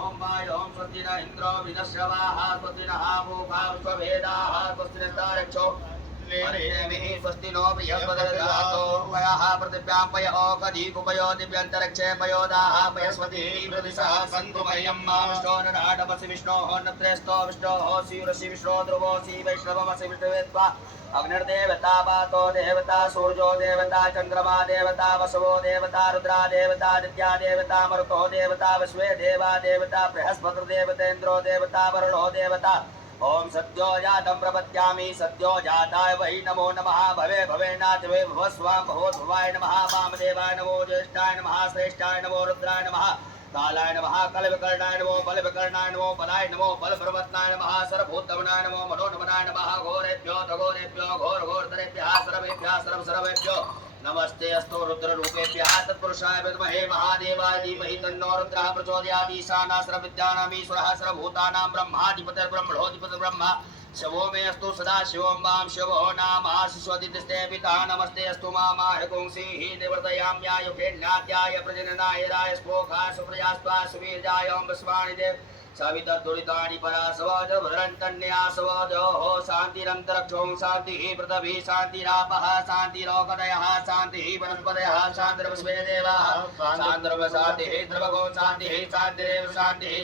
ओम वाय ओम स्वस्ति न इंद्रो विदश्रवाः स्वस्ति नः पूषा विश्ववेदाः स्वस्ति नस्तारक्षो अरिष्टेमिः स्वस्ति नो बृहस्पतिर्दधातु पयः पृथिव्यां पय ओकधीकुपयो दिव्यन्तरिक्षे पयोदाः पयस्वतिः प्रतिशः सन्तु मह्यं विष्णो नराडपसि विष्णोः नत्रेस्तो विष्णोः शिवरसि विष्णो ध्रुवोऽसि वैष्णवमसि विष्णुवेत्वा अग्निर्देवता वातो देवता सूर्यो देवता चंद्रमा देवता वसवो देवता रुद्रा देवता आदित्या देवता मरुतो देवता विश्वे देवा देवता बृहस्पतिर्देवतेन्द्रो देवता वरुणो देवता ओम सद्यो जातं प्रपद्यामि सद्यो जाताय वै नमो नमः भवे भवेनाथ वे भवस्वां भवोद्भवाय नमः वामदेवाय नमो ज्येष्ठाय नमः श्रेष्ठाय नमो रुद्राय नमः कालाय नमः कलविकर्णाय नमो बलविकर्णाय नमो बलाय नमो बलप्रवत्नाय नमः सर्वभूतमनाय नमो मनोन्मनाय नमः घोरेभ्यो तघोरेभ्यो घोरघोरतरेभ्यः सर्वेभ्यः सर्वसर्वेभ्यो नमस्ते अस्तु रुद्ररूपेभ्यः तत्पुरुषाय विद्महे महादेवाय धीमहि तन्नो रुद्रः प्रचोदयात् ईशानः सर्वविद्यानामीश्वरः सर्वभूतानां ब्रह्माधिपतिर्ब्रह्मणोऽधिपतिर्ब्रह्मा शिवो मे अस्तु सदा शिवं वां शिवो नाम शिशोदिस्ते पिता नमस्ते अस्तु मामाहकुंसीः निवर्तयाम्यायुषेण्याद्याय प्रजननाय राय स्पोखा सुप्रजास्त्वा सुवीर्याय विश्वाणि देव सवितर्दुरितानि परासवजभरन्तन्यासवजोः शान्तिरन्तरिक्षों शान्तिः पृथिवी शान्तिरापः शान्तिरोकदयः शान्तिः वनस्पतयः शान्तिर्विश्वे देवाः शान्तिर्वशान्तिः द्रवगो शान्तिः शान्तिरेव शान्तिः